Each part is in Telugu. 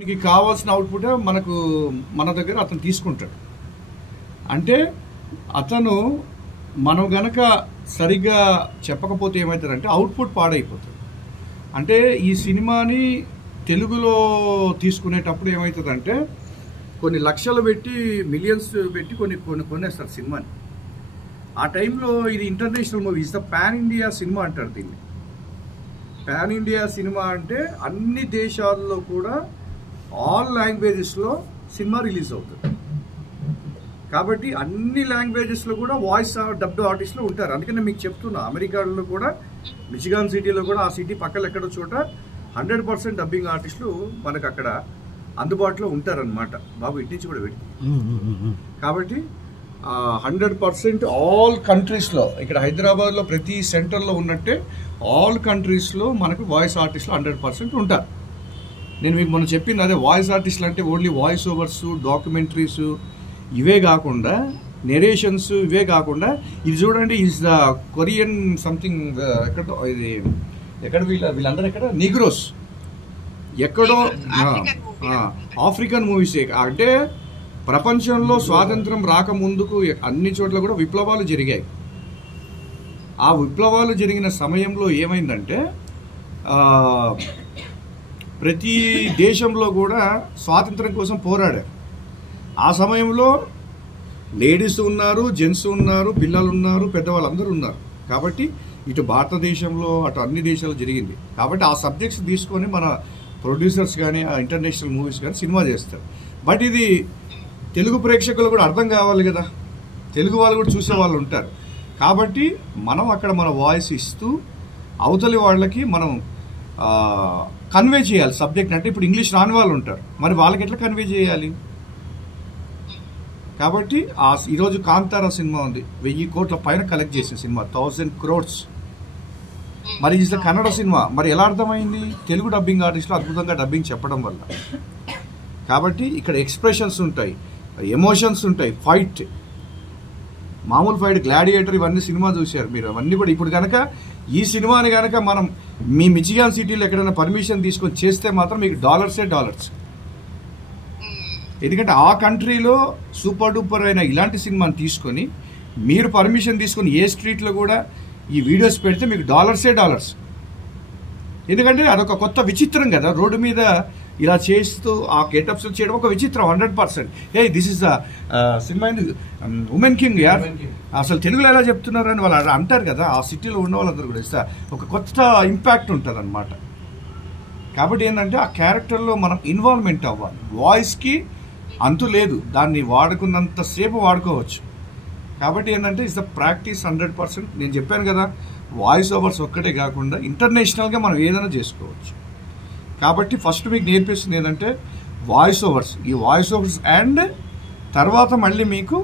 మనకి కావాల్సిన అవుట్పుట్ మనకు మన దగ్గర అతను తీసుకుంటాడు. అంటే అతను మనం గనక సరిగ్గా చెప్పకపోతే ఏమవుతుందంటే అవుట్పుట్ పాడైపోతుంది. అంటే ఈ సినిమాని తెలుగులో తీసుకునేటప్పుడు ఏమవుతుందంటే కొన్ని లక్షలు పెట్టి మిలియన్స్ పెట్టి కొనేస్తారు సినిమాని. ఆ టైంలో ఇది international movie, is the pan India cinema అంటారు దీన్ని. పాన్ ఇండియా సినిమా అంటే అన్ని దేశాల్లో కూడా ఆల్ లాంగ్వేజెస్లో సినిమా రిలీజ్ అవుతుంది. కాబట్టి అన్ని లాంగ్వేజెస్లో కూడా వాయిస్ డబ్డ్ ఆర్టిస్టులు ఉంటారు. అందుకని మీకు చెప్తున్నా, అమెరికాలో కూడా మిచిగాన్ సిటీలో కూడా ఆ సిటీ పక్కన ఎక్కడో చోట 100% డబ్బింగ్ ఆర్టిస్టులు మనకు అక్కడ అందుబాటులో ఉంటారనమాట. బాబు ఇటు నుంచి కూడా పెట్టి. కాబట్టి 100% ఆల్ కంట్రీస్లో, ఇక్కడ హైదరాబాద్లో ప్రతి సెంటర్లో ఉన్నట్టే ఆల్ కంట్రీస్లో మనకు వాయిస్ ఆర్టిస్టులు 100% ఉంటారు. నేను మీకు మొన్న చెప్పింది అదే, వాయిస్ ఆర్టిస్టులు అంటే ఓన్లీ వాయిస్ ఓవర్స్, డాక్యుమెంటరీస్ ఇవే కాకుండా, నెరేషన్స్ ఇవే కాకుండా, ఇది చూడండి, ఈజ్ ద కొరియన్ సంథింగ్ ఎక్కడో, ఇది ఎక్కడ వీళ్ళందరూ ఎక్కడ నిగ్రోస్, ఎక్కడో ఆఫ్రికన్ మూవీస్. అంటే ప్రపంచంలో స్వాతంత్రం రాకముందుకు అన్ని చోట్ల కూడా విప్లవాలు జరిగాయి. ఆ విప్లవాలు జరిగిన సమయంలో ఏమైందంటే ప్రతి దేశంలో కూడా స్వాతంత్రం కోసం పోరాడారు. ఆ సమయంలో లేడీస్ ఉన్నారు, జెంట్స్ ఉన్నారు, పిల్లలు ఉన్నారు, పెద్దవాళ్ళు అందరూ ఉన్నారు. కాబట్టి ఇటు భారతదేశంలో అటు అన్ని దేశాలు జరిగింది. కాబట్టి ఆ సబ్జెక్ట్స్ తీసుకొని మన ప్రొడ్యూసర్స్ కానీ ఆ ఇంటర్నేషనల్ మూవీస్ కానీ సినిమా చేస్తారు. బట్ ఇది తెలుగు ప్రేక్షకులు కూడా అర్థం కావాలి కదా, తెలుగు వాళ్ళు కూడా చూసే వాళ్ళు ఉంటారు. కాబట్టి మనం అక్కడ మన వాయిస్ ఇస్తూ అవతలి వాళ్ళకి మనం కన్వే చేయాలి సబ్జెక్ట్. అంటే ఇప్పుడు ఇంగ్లీష్ రాని వాళ్ళు ఉంటారు, మరి వాళ్ళకి ఎట్లా కన్వే చేయాలి? కాబట్టి ఈరోజు కాంతారా సినిమా ఉంది, 1000 కోట్ల పైన కలెక్ట్ చేసిన సినిమా, 1000 crores. మరి ఇది కన్నడ సినిమా, మరి ఎలా అర్థమైంది? తెలుగు డబ్బింగ్ ఆర్టిస్టులు అద్భుతంగా డబ్బింగ్ చెప్పడం వల్ల. కాబట్టి ఇక్కడ ఎక్స్ప్రెషన్స్ ఉంటాయి, ఎమోషన్స్ ఉంటాయి, ఫైట్, మామూలు ఫైట్, గ్లాడియేటర్, ఇవన్నీ సినిమా చూశారు మీరు. అవన్నీ కూడా ఇప్పుడు కనుక ఈ సినిమాని కనుక మనం మీ మిచిగాన్ సిటీలో ఎక్కడైనా పర్మిషన్ తీసుకొని చేస్తే మాత్రం మీకు డాలర్సే డాలర్స్. ఎందుకంటే ఆ కంట్రీలో సూపర్ డూపర్ అయిన ఇలాంటి సినిమాని తీసుకొని మీరు పర్మిషన్ తీసుకొని ఏ స్ట్రీట్లో కూడా ఈ వీడియోస్ పెడితే మీకు డాలర్సే డాలర్స్. ఎందుకంటే అదొక కొత్త విచిత్రం కదా, రోడ్డు మీద ఇలా చేస్తూ ఆ గెటప్స్ చేయడం ఒక విచిత్రం. 100% this is the cinema women king యార్, అసలు తెలుగులో ఎలా చెప్తున్నారు అని వాళ్ళు అంటారు కదా. ఆ సిటీలో ఉన్న వాళ్ళందరూ కూడా ఇస్తా ఒక కొత్త ఇంపాక్ట్ ఉంటుంది అనమాట. కాబట్టి ఏంటంటే ఆ క్యారెక్టర్లో మనం ఇన్వాల్వ్మెంట్ అవ్వాలి. వాయిస్కి అంతు లేదు, దాన్ని వాడుకున్నంతసేపు వాడుకోవచ్చు. కాబట్టి ఏంటంటే ఇట్స్ ద ప్రాక్టీస్ 100%. నేను చెప్పాను కదా, వాయిస్ ఓవర్స్ ఒక్కటే కాకుండా ఇంటర్నేషనల్గా మనం ఏదైనా చేసుకోవచ్చు. కాబట్టి ఫస్ట్ మీకు నేర్పిస్తుంది ఏంటంటే వాయిస్ ఓవర్స్, ఈ వాయిస్ ఓవర్స్ అండ్ తర్వాత మళ్ళీ మీకు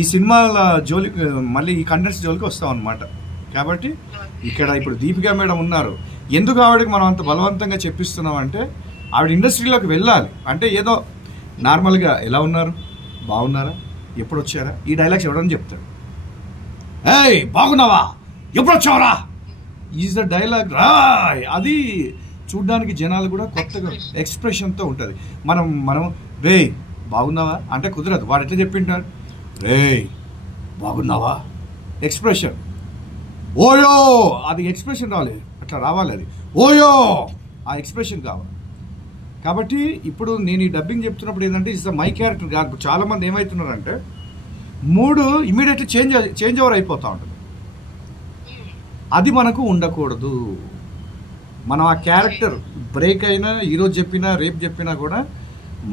ఈ సినిమాల జోలికి, మళ్ళీ ఈ కంటెంట్స్ జోలికి వస్తాం అనమాట. కాబట్టి ఇక్కడ ఇప్పుడు దీపికా మేడం ఉన్నారు, ఎందుకు ఆవిడకి మనం అంత బలవంతంగా చెప్పిస్తున్నాం అంటే ఆవిడ ఇండస్ట్రీలోకి వెళ్ళాలి. అంటే ఏదో నార్మల్గా ఎలా ఉన్నారు, బాగున్నారా, ఎప్పుడు వచ్చారా, ఈ డైలాగ్స్ ఎవడని చెప్తాడు. ఏయ్ బాగున్నావా, ఎప్పుడు వచ్చావరా, ఈజ్ ద డైలాగ్ రాయ్. అది చూడ్డానికి జనాలు కూడా కొత్తగా ఎక్స్ప్రెషన్తో ఉంటుంది. మనం రే బాగున్నావా అంటే కుదరదు. వాడు ఎట్లా చెప్పింటాడు, రే బాగున్నావా ఎక్స్ప్రెషన్, ఓయో అది ఎక్స్ప్రెషన్ రావాలి, అట్లా రావాలి, అది ఓయో ఆ ఎక్స్ప్రెషన్ కావాలి. కాబట్టి ఇప్పుడు నేను ఈ డబ్బింగ్ చెప్తున్నప్పుడు ఏంటంటే ఇట్స్ మై క్యారెక్టర్ కాదు. చాలామంది ఏమవుతున్నారంటే మూడు ఇమీడియట్లీ చేంజ్ ఓవర్ అయిపోతూ ఉంటుంది. అది మనకు ఉండకూడదు. మనం ఆ క్యారెక్టర్ బ్రేక్ అయినా, ఈరోజు చెప్పినా రేపు చెప్పినా కూడా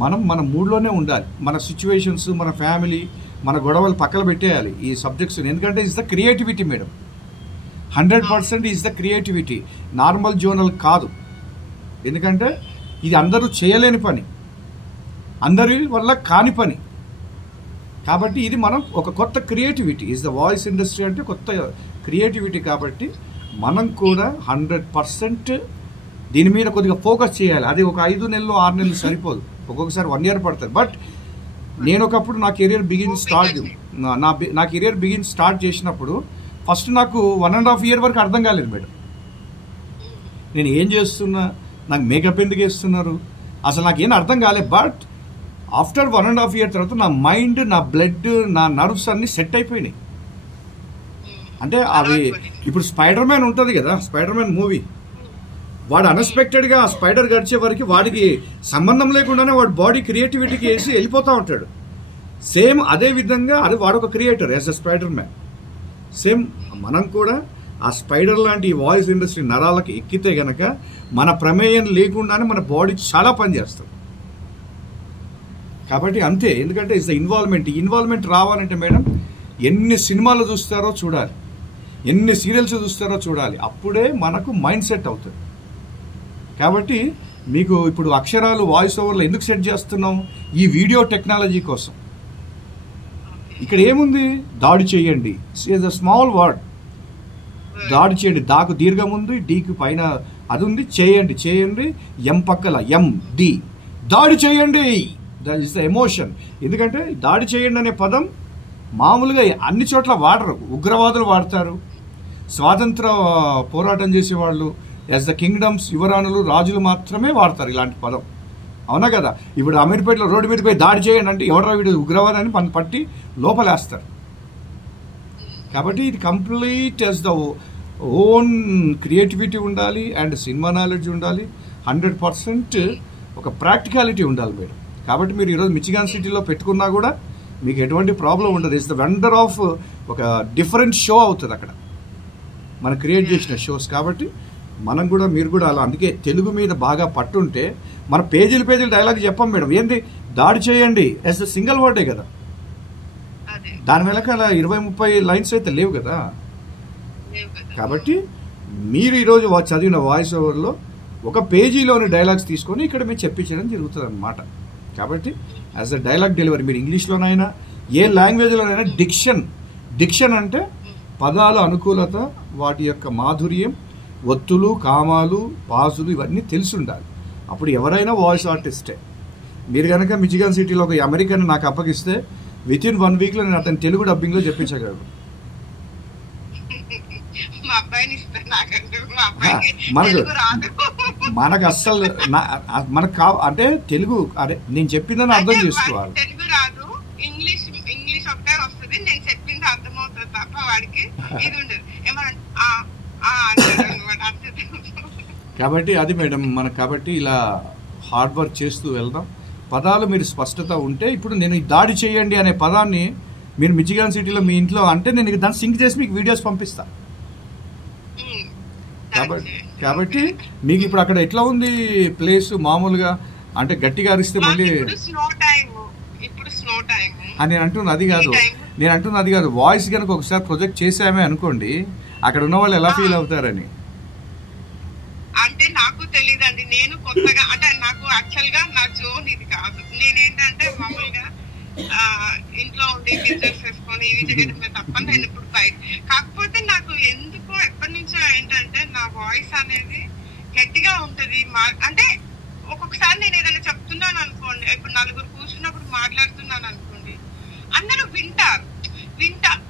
మనం మన మూడ్లోనే ఉండాలి. మన సిచ్యువేషన్స్, మన ఫ్యామిలీ, మన గొడవలు పక్కన పెట్టేయాలి ఈ సబ్జెక్ట్స్. ఎందుకంటే it's the creativity madam, 100% is the creativity, normal zonal కాదు. ఎందుకంటే ఇది అందరూ చేయలేని పని, అందరి వల్ల కాని పని. కాబట్టి ఇది మనం ఒక కొత్త creativity, is the voice industry అంటే కొత్త క్రియేటివిటీ. కాబట్టి మనం కూడా 100% దీని మీద కొద్దిగా ఫోకస్ చేయాలి. అది ఒక 5 నెలలు 6 నెలలు సరిపోదు, ఒక్కొక్కసారి 1 year పడుతుంది. బట్ నేను ఒకప్పుడు నా కెరియర్ బిగిన్ స్టార్ట్ చేసినప్పుడు ఫస్ట్ నాకు 1.5 year వరకు అర్థం కాలేదు మేడం, నేను ఏం చేస్తున్నా, నాకు మేకప్ ఎందుకు వేస్తున్నారు, అసలు నాకేం అర్థం కాలేదు. బట్ ఆఫ్టర్ 1.5 year తర్వాత నా మైండ్, నా బ్లడ్, నా నర్వ్స్ అన్ని సెట్ అయిపోయినాయి. అంటే అవి ఇప్పుడు స్పైడర్ మ్యాన్ ఉంటుంది కదా, స్పైడర్ మ్యాన్ మూవీ, వాడు అన్ఎక్స్పెక్టెడ్గా ఆ స్పైడర్ గడిచే వరకు వాడికి సంబంధం లేకుండానే వాడు బాడీ క్రియేటివిటీకి వేసి వెళ్ళిపోతూ ఉంటాడు. సేమ్ అదే విధంగా అది వాడొక creator as a spider man. Same మనం కూడా ఆ స్పైడర్ లాంటి ఈ వాయిస్ ఇండస్ట్రీ నరాలకు ఎక్కితే గనక మన ప్రమేయం లేకుండానే మన బాడీ చాలా పనిచేస్తుంది. కాబట్టి అంతే, ఎందుకంటే ఇట్స్ ద ఇన్వాల్వ్మెంట్. ఇన్వాల్వ్మెంట్ రావాలంటే మేడం ఎన్ని సినిమాలు చూస్తారో చూడాలి, ఎన్ని సీరియల్స్ చూస్తారో చూడాలి, అప్పుడే మనకు మైండ్ సెట్ అవుతుంది. కాబట్టి మీకు ఇప్పుడు అక్షరాలు వాయిస్ ఓవర్లో ఎందుకు సెట్ చేస్తున్నాం? ఈ వీడియో టెక్నాలజీ కోసం. ఇక్కడ ఏముంది? దాడి చేయండి, ఇస్ అ స్మాల్ వర్డ్. దాడి చేయండి, దాకు దీర్ఘం ఉంది, డీకి పైన అది ఉంది. చేయండి, చేయండి, ఎం పక్కల ఎం డి, దాడి చేయండి. That is the emotion. ఎందుకంటే దాడి చేయండి అనే పదం మామూలుగా అన్ని చోట్ల వాడరు. ఉగ్రవాదులు వాడతారు, స్వాతంత్ర పోరాటం చేసేవాళ్ళు, యాజ్ ద కింగ్డమ్స్, యువరాణులు, రాజులు మాత్రమే వాడతారు ఇలాంటి పదం. అవునా కదా? ఇప్పుడు అమీర్పేటలో రోడ్డు మీదకి పోయి దాడి చేయండి అంటే ఎవరో వీడు ఉగ్రవాదాన్ని పట్టి లోపలేస్తారు. కాబట్టి ఇది complete as the own creativity ఉండాలి అండ్ సినిమా నాలెడ్జ్ ఉండాలి, 100% ఒక ప్రాక్టికాలిటీ ఉండాలి మేడం. కాబట్టి మీరు ఈరోజు మిచిగాన్ సిటీలో పెట్టుకున్నా కూడా మీకు ఎటువంటి ప్రాబ్లం ఉండదు. ఇట్స్ ద వండర్ ఆఫ్ ఒక డిఫరెంట్ షో అవుతుంది అక్కడ మనం క్రియేట్ చేసిన షోస్. కాబట్టి మనం కూడా, మీరు కూడా అలా. అందుకే తెలుగు మీద బాగా పట్టుంటే మన పేజీలు డైలాగ్ చెప్పాం మేడం. ఏంటి? దాడి చేయండి యాజ్ ద సింగిల్ వర్డే కదా, దాని వెనకాల 20-30 లైన్స్ అయితే లేవు కదా. కాబట్టి మీరు ఈరోజు చదివిన వాయిస్ ఓవర్లో ఒక పేజీలోని డైలాగ్స్ తీసుకొని ఇక్కడ మీరు చెప్పించడం జరుగుతుంది అన్నమాట. కాబట్టి యాజ్ అ డైలాగ్ డెలివరీ మీరు ఇంగ్లీష్లోనైనా ఏ లాంగ్వేజ్లోనైనా డిక్షన్ అంటే పదాల అనుకూలత, వాటి యొక్క మాధుర్యం, ఒత్తులు, కామాలు, పాజులు ఇవన్నీ తెలిసి ఉండాలి. అప్పుడు ఎవరైనా వాయిస్ ఆర్టిస్టే. మీరు కనుక మిచిగాన్ సిటీలో ఒక అమెరికన్ నాకు అప్పగిస్తే వితిన్ 1 వీక్లో నేను అతను తెలుగు డబ్బింగ్లో చెప్పించగలను. మనకు అస్సలు మనకు అంటే తెలుగు అదే నేను చెప్పిందని అర్థం చేసుకోవాలి. కాబట్టి అది మేడం మనకు. కాబట్టి ఇలా హార్డ్ వర్క్ చేస్తూ వెళ్దాం. పదాలు మీరు స్పష్టత ఉంటే, ఇప్పుడు నేను ఈ దాడి చేయండి అనే పదాన్ని మీరు మిచిగాన్ సిటీలో మీ ఇంట్లో అంటే నేను దాన్ని సింక్ చేసి మీకు వీడియోస్ పంపిస్తా. కాబట్టి మీకు ఇప్పుడు అక్కడ ఎట్లా ఉంది ప్లేస్? మామూలుగా అంటే గట్టిగా అరిస్తే మళ్ళీ నేను అంటున్నా అది కాదు. వాయిస్ కనుక ఒకసారి ప్రొజెక్ట్ చేసామే అనుకోండి, అక్కడ ఉన్న వాళ్ళు ఎలా ఫీల్ అవుతారని. అంటే నాకు తెలియదండి, నేను కొత్తగా, అంటే నాకు యాక్చువల్ గా నా జోన్ ఇది కాదు. నేనేంటంటే మామూలుగా ఇంట్లో ఉండి బిజినెస్ చేసుకొని ఇవి చేయడమే తప్ప నేను ఇప్పుడు బయట. కాకపోతే నాకు ఎందుకో ఎప్పటి నుంచో ఏంటంటే నా వాయిస్ అనేది గట్టిగా ఉంటది. అంటే ఒక్కొక్కసారి నేను ఏదైనా చెప్తున్నాను అనుకోండి, ఇప్పుడు నలుగురు కూర్చున్నప్పుడు మాట్లాడుతున్నాను అనుకోండి, అందరూ వింటారు.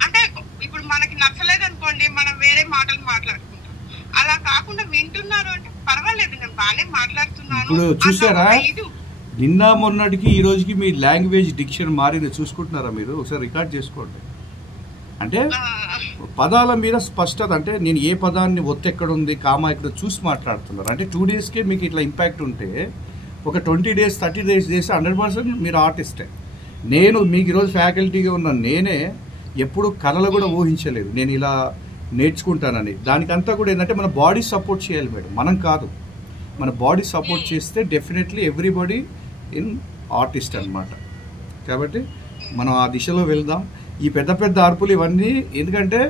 అంటే ఇప్పుడు మనకి నచ్చలేదు అనుకోండి, మనం వేరే మాటలు మాట్లాడుకుంటాం. అలా కాకుండా వింటున్నారు అంటే పర్వాలేదు, నేను బాగానే మాట్లాడుతున్నాను. ఇప్పుడు చూసారా, నిన్న మొన్నటికి ఈ రోజుకి మీ లాంగ్వేజ్ డిక్షన్ మారింది. చూసుకుంటున్నారా మీరు? ఒకసారి రికార్డ్ చేసుకోండి. అంటే పదాల మీద స్పష్టత, అంటే నేను ఏ పదాన్ని ఒత్తెక్కడ ఉంది, కామా ఎక్కడ చూసి మాట్లాడుతున్నారు. అంటే 2 డేస్కే మీకు ఇట్లా ఇంపాక్ట్ ఉంటే ఒక 20 డేస్ 30 డేస్ చేస్తే 100% మీరు ఆర్టిస్టే. నేను మీకు ఈరోజు ఫ్యాకల్టీగా ఉన్న నేనే ఎప్పుడు కళలు కూడా ఊహించలేదు నేను ఇలా నేర్చుకుంటానని. దానికంతా కూడా ఏంటంటే మన బాడీ సపోర్ట్ చేయాలి మేడం, మనం కాదు. మన బాడీ సపోర్ట్ చేస్తే డెఫినెట్లీ ఎవ్రీబడి ఇన్ ఆర్టిస్ట్ అనమాట. కాబట్టి మనం ఆ దిశలో వెళ్దాం. ఈ పెద్ద పెద్ద అర్పులు ఇవన్నీ ఎందుకంటే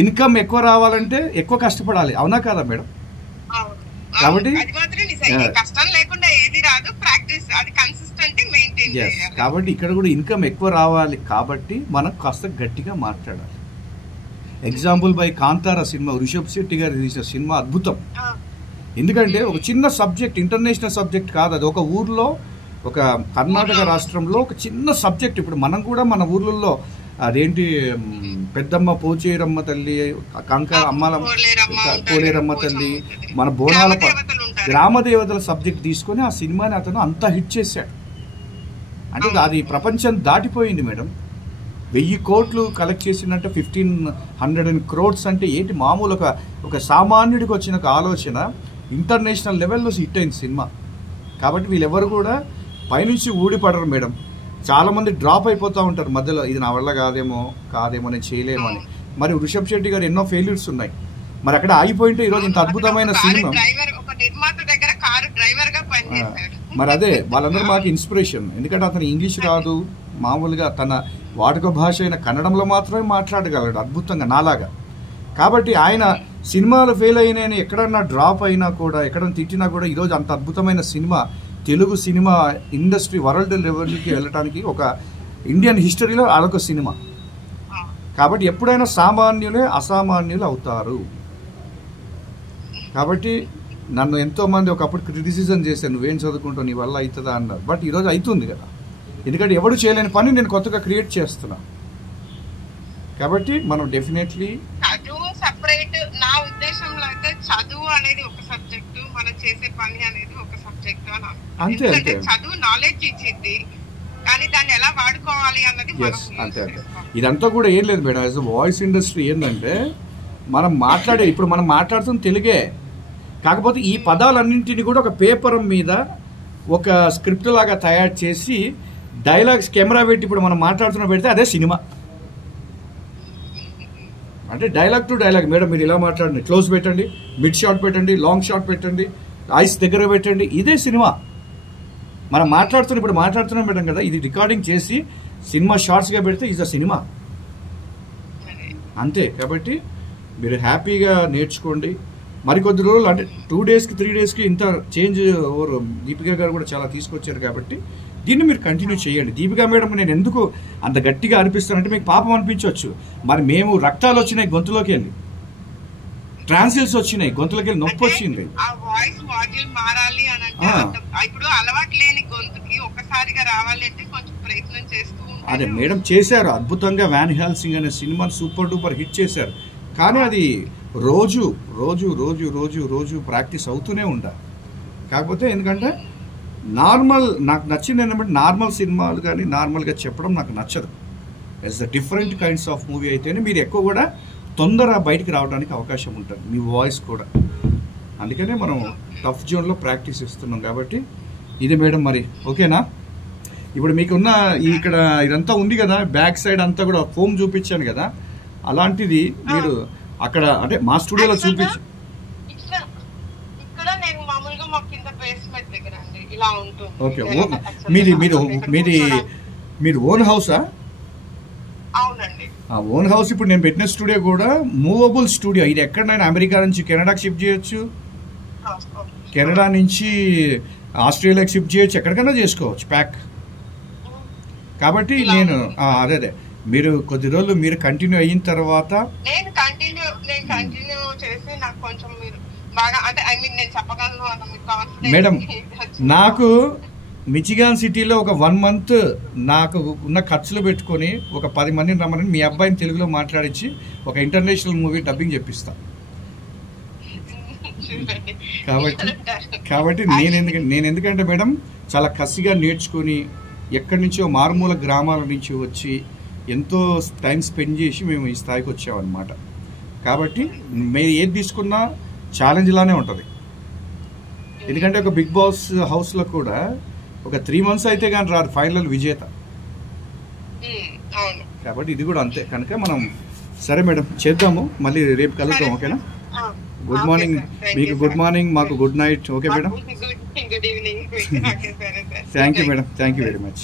ఇన్కమ్ ఎక్కువ రావాలంటే ఎక్కువ కష్టపడాలి, అవునా కాదా మేడం? కాబట్టి కాబట్టి ఇక్కడ కూడా ఇన్కమ్ ఎక్కువ రావాలి కాబట్టి మనం కాస్త గట్టిగా మాట్లాడాలి. Example by Kantara cinema, Rishab Shetty గారు తీసిన సినిమా అద్భుతం. ఎందుకంటే ఒక చిన్న సబ్జెక్ట్, ఇంటర్నేషనల్ సబ్జెక్ట్ కాదు అది. ఒక ఊర్లో, ఒక కర్ణాటక రాష్ట్రంలో ఒక చిన్న సబ్జెక్ట్. ఇప్పుడు మనం కూడా మన ఊర్లలో అదేంటి పెద్దమ్మ పోచేరమ్మ తల్లి, కంక అమ్మల పోలేరమ్మ తల్లి, మన బోనాల గ్రామ దేవతల సబ్జెక్ట్ తీసుకొని ఆ సినిమాని అతను అంత హిట్ చేశాడు. అంటే అది ప్రపంచం దాటిపోయింది మేడం. 1000 కోట్లు కలెక్ట్ చేసినట్టు 1500 crores అంటే ఏంటి మామూలు ఒక సామాన్యుడికి వచ్చిన ఒక ఆలోచన ఇంటర్నేషనల్ లెవెల్లో హిట్ అయింది సినిమా. కాబట్టి వీళ్ళెవరు కూడా పైనుంచి ఊడిపడరు మేడం. చాలామంది డ్రాప్ అయిపోతూ ఉంటారు మధ్యలో, ఇది నా వల్ల కాదేమో నేను చేయలేమో అని. మరి వృషభ్ శెట్టి గారు ఎన్నో ఫెయిల్యూర్స్ ఉన్నాయి, మరి అక్కడ ఆగిపోయింటే ఈరోజు ఇంత అద్భుతమైన సినిమా. మరి అదే వాళ్ళందరూ మాకు ఇన్స్పిరేషన్. ఎందుకంటే అతను ఇంగ్లీష్ రాదు, మామూలుగా తన వాడుక భాష అయిన కన్నడంలో మాత్రమే మాట్లాడగలడు అద్భుతంగా నాలాగా. కాబట్టి ఆయన సినిమాలు ఫెయిల్ అయినాయని ఎక్కడన్నా డ్రాప్ అయినా కూడా, ఎక్కడన్నా తిట్టినా కూడా ఈరోజు అంత అద్భుతమైన cinema, Telugu cinema industry world లెవెల్కి వెళ్ళడానికి ఒక ఇండియన్ హిస్టరీలో అదొక సినిమా. కాబట్టి ఎప్పుడైనా సామాన్యులే అసామాన్యులు అవుతారు. కాబట్టి నన్ను ఎంతోమంది ఒకప్పుడు క్రిటిసిజం చేశాను, నువ్వేం చదువుకుంటావు నీ వల్ల అవుతుందా అన్నారు. బట్ ఈరోజు అవుతుంది కదా, ఎందుకంటే ఎవడు చేయలేని పని నేను కొత్తగా క్రియేట్ చేస్తున్నా. కాబట్టి మనం డెఫినెట్లీ చదువు సెపరేట్. నా ఉద్దేశంలో అయితే చదువు అనేది ఒక సబ్జెక్టు, మనం చేసే పని అనేది ఒక సబ్జెక్టు అని. అంతే అంతే. చదువు నాలెడ్జ్ ఇచ్చింది, కానీ దాన్ని ఎలా వాడుకోవాలి అన్నది అంతే అంతే. ఇదంతా కూడా ఏం లేదు మేడం. యాజ్ వాయిస్ ఇండస్ట్రీ ఏంటంటే ఇప్పుడు మనం మాట్లాడుతున్న తెలుగే, కాకపోతే ఈ పదాలన్నింటినీ కూడా ఒక పేపర్ మీద ఒక స్క్రిప్ట్ లాగా తయారు చేసి డైలాగ్స్ కెమెరా పెట్టి ఇప్పుడు మనం మాట్లాడుతున్న పెడితే అదే సినిమా. అంటే డైలాగ్ టు డైలాగ్, మేడం మీరు ఇలా మాట్లాడండి, క్లోజ్ పెట్టండి, మిడ్ షాట్ పెట్టండి, లాంగ్ షాట్ పెట్టండి, ఐస్ దగ్గర పెట్టండి, ఇదే సినిమా. మనం ఇప్పుడు మాట్లాడుతున్నాం మేడం కదా, ఇది రికార్డింగ్ చేసి సినిమా షార్ట్స్గా పెడితే ఇది సినిమా అంతే. కాబట్టి మీరు హ్యాపీగా నేర్చుకోండి. మరికొద్ది రోజులు అంటే 2 days 3 daysకి ఇంత చేంజ్ ఓవర్ దీపికా గారు కూడా చాలా తీసుకొచ్చారు. కాబట్టి దీన్ని మీరు కంటిన్యూ చేయండి. దీపికా మేడం నేను ఎందుకు అంత గట్టిగా అనిపిస్తానంటే మీకు పాపం అనిపించవచ్చు, మరి మేము రక్తాలు వచ్చినాయి గొంతులోకి వెళ్ళి, ట్రాన్సిల్స్ వచ్చినాయి గొంతులోకి వెళ్ళి, నొప్పి వచ్చింది. అదే మేడం చేశారు అద్భుతంగా. వ్యాన్ హెల్సింగ్ అనే సినిమాని సూపర్ డూపర్ హిట్ చేశారు. కానీ అది రోజు రోజు రోజు రోజు రోజు ప్రాక్టీస్ అవుతూనే ఉండాలి. కాకపోతే ఎందుకంటే నాకు నచ్చింది ఏంటంటే నార్మల్ సినిమాలు కానీ నార్మల్గా చెప్పడం నాకు నచ్చదు. As the different kinds of movie అయితేనే మీరు ఎక్కువ కూడా తొందర బయటికి రావడానికి అవకాశం ఉంటుంది, మీ వాయిస్ కూడా. అందుకనే మనం టఫ్ జోన్లో ప్రాక్టీస్ ఇస్తున్నాం. కాబట్టి ఇది మేడం మరి ఓకేనా. ఇప్పుడు మీకున్న ఇక్కడ ఇదంతా ఉంది కదా, బ్యాక్ సైడ్ అంతా కూడా ఫోమ్ చూపించాను కదా, అలాంటిది మీరు అక్కడ అంటే మా స్టూడియోలో చూపించి ఓకే. మీది ఓన్ హౌసా? Own house. ఇప్పుడు నేను పెట్టిన స్టూడియో కూడా మూవబుల్ స్టూడియో. ఇది ఎక్కడైనా అమెరికా నుంచి కెనడాకి షిఫ్ట్ చేయొచ్చు, కెనడా నుంచి ఆస్ట్రేలియాకి షిఫ్ట్ చేయొచ్చు, ఎక్కడికైనా చేసుకోవచ్చు ప్యాక్. కాబట్టి నేను అదే మీరు కొద్ది రోజులు మీరు కంటిన్యూ అయిన తర్వాత మేడం నాకు మిచిగాన్ సిటీలో ఒక 1 month నాకు ఉన్న ఖర్చులు పెట్టుకొని ఒక 10 మందిని రమ్మని మీ అబ్బాయిని తెలుగులో మాట్లాడించి ఒక ఇంటర్నేషనల్ మూవీ డబ్బింగ్ చెప్పిస్తా. కాబట్టి నేను ఎందుకంటే మేడం చాలా కసిగా నేర్చుకొని ఎక్కడి నుంచో మారుమూల గ్రామాల నుంచి వచ్చి ఎంతో టైం స్పెండ్ చేసి మేము ఈ స్థాయికి వచ్చామన్నమాట. కాబట్టి మీరు ఏది తీసుకున్నా ఛాలెంజ్ లానే ఉంటుంది. ఎందుకంటే ఒక బిగ్ బాస్ హౌస్లో కూడా ఒక 3 months అయితే కానీ రాదు ఫైనల్ విజేత. కాబట్టి ఇది కూడా అంతే. కనుక మనం సరే మేడం చేద్దాము, మళ్ళీ రేపు కలుద్దాం ఓకేనా. గుడ్ మార్నింగ్ మీకు, గుడ్ మార్నింగ్ మాకు good night. Okay madam, thank you madam, thank you very much.